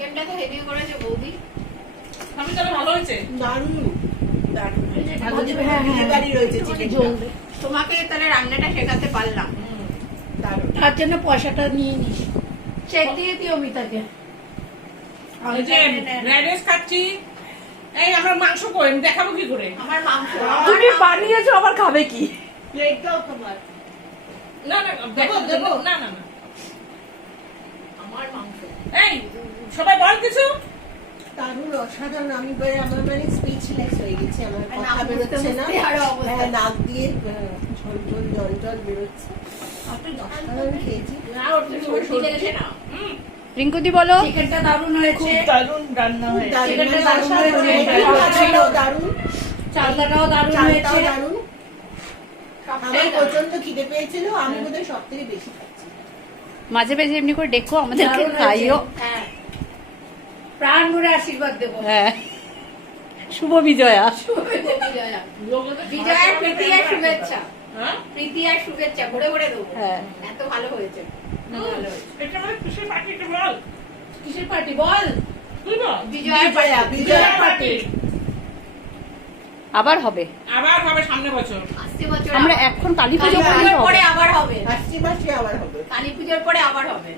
চিকেনটা তো হেভি করেছে বৌদি। আমি তাহলে ভালো হয়েছে। দারুণ দারুণ হয়েছে। হ্যাঁ, বিয়ে বাড়ি রয়েছে চিকেনটা। তোমাকে তাহলে রান্নাটা শেখাতে পারলাম। দারুণ। তার জন্য পয়সাটা নিয়ে নিস, চেক দিয়ে দিও মিতাকে। এই যে রেডিস খাচ্ছি। এই আমরা মাংস কই আমি দেখাবো কি করে? আমার মাংস তুমি বানিয়েছো, আবার খাবে কি? প্লেটটাও তোমার। না না দেখো দেখো না না না। আমার মাংস এই সবাই বল কিছু। দারুণ অসাধারণ। আমি আমার মানে স্পিচলেস হয়ে গেছি। আমার আর কথা নাক বেরোচ্ছে না। মুছতে আরো অবস্থা। হ্যাঁ, নাক দিয়ে ঝোল ঝোল জল জল বেরোচ্ছে। অসাধারণ খেয়েছি। না ওর তো সর্দি লেগেছে না। রিঙ্কুদি বলো। চিকেনটা দারুণ হয়েছে, দারুণ রান্না হয়েছে। দারুণ, চিকেনটা মানে দারুণ অসাধারণ। হয়েছে। মাছটাও দারুণ, চালটাও দারুণ চালটাও হয়েছে। দারুণ। আমার প্রচন্ড খিদে পেয়েছিল। আমি বোধহয় সব থেকে বেশি খাচ্ছি। মাঝে মাঝে এমনি করে দেখো, আমাদেরকে দারুণ হয়েছে। খাইও। হ্যাঁ, প্রাণ ভরে আশীর্বাদ দেবো। হ্যাঁ, শুভ বিজয়া। বিজয়া বিজয়ার প্রীতি আর শুভেচ্ছা। হ্যাঁ প্রীতি আর শুভেচ্ছা ভরে ভরে দেবো। হ্যাঁ। এত ভালো হয়েছে, ভালো হয়েছে। এটা মানে কিসের পার্টি এটা বল। কিসের পার্টি বল? তুই বল। বিজয়ার বিজয়া, বিজয়ার পার্টি। আবার হবে। আবার হবে সামনে বছর। আসছে বছর আমরা আবার। এখন কালী কালী পুজো পুজোর করলে পরে হবে। আবার হবে। আসছে মাসে আবার হবে। কালী পুজোর পরে আবার হবে।